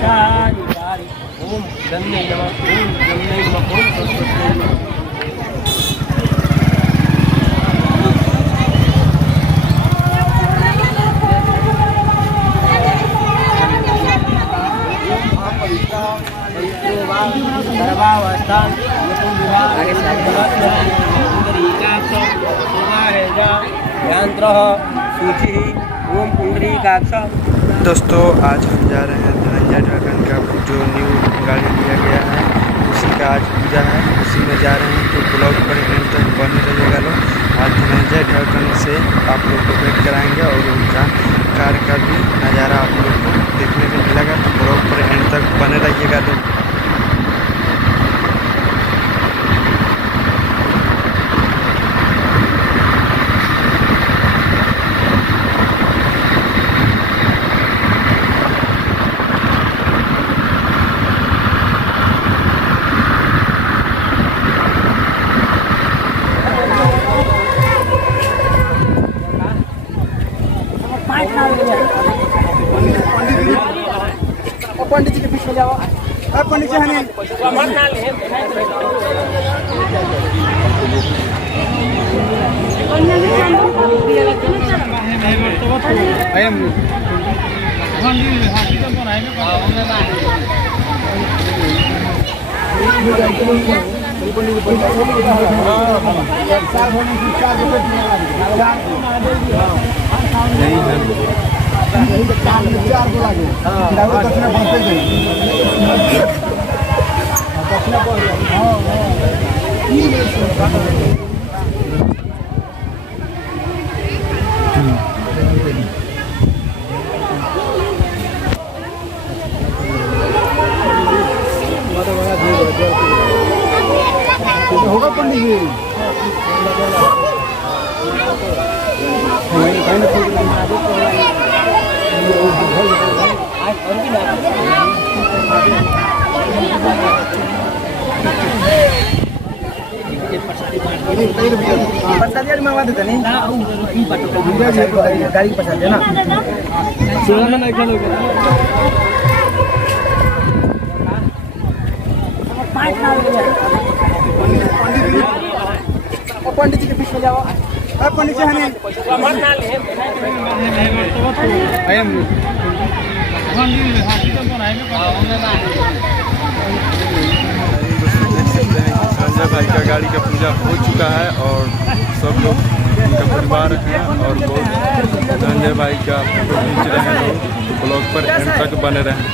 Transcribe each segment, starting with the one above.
ओम गन्ने नमः ओम गन्ने नमः ओम सरस्वती नमः। दोस्तों आज हम जा रहे हैं धनंजय ड्रैगन का जो न्यू गाड़ी लिया गया है उसी का आज पूजा है, उसी में जा रहे हैं। तो ब्लॉग पर एंड तक बने रहिएगा लोग। आज धनंजय ड्रैगन से आप लोग को भेंट कराएंगे और उनका कार का भी नज़ारा आप लोग को देखने को मिलेगा। तो ब्लॉग पर एंड तक बने रहिएगा लोग। पंडित जी के पीछे जाओ। पंडित जी हमें होगा पंडित जी। प्रसाद मंगवा देते नहीं गाड़ी प्रसाद है ना। पंडित जी के पीछे जाओ। पंडित जी हमें संजय भाई का गाड़ी का पूजा हो चुका है और सब लोग उनका परिवार है और बहुत संजय भाई का फोटो खींच रहे हैं लोग। तो ब्लॉग पर एंड तक बने रहें।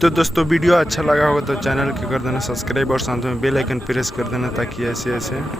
तो दोस्तों वीडियो अच्छा लगा होगा तो चैनल को कर देना सब्सक्राइब और साथ में बेल आइकन प्रेस कर देना ताकि ऐसे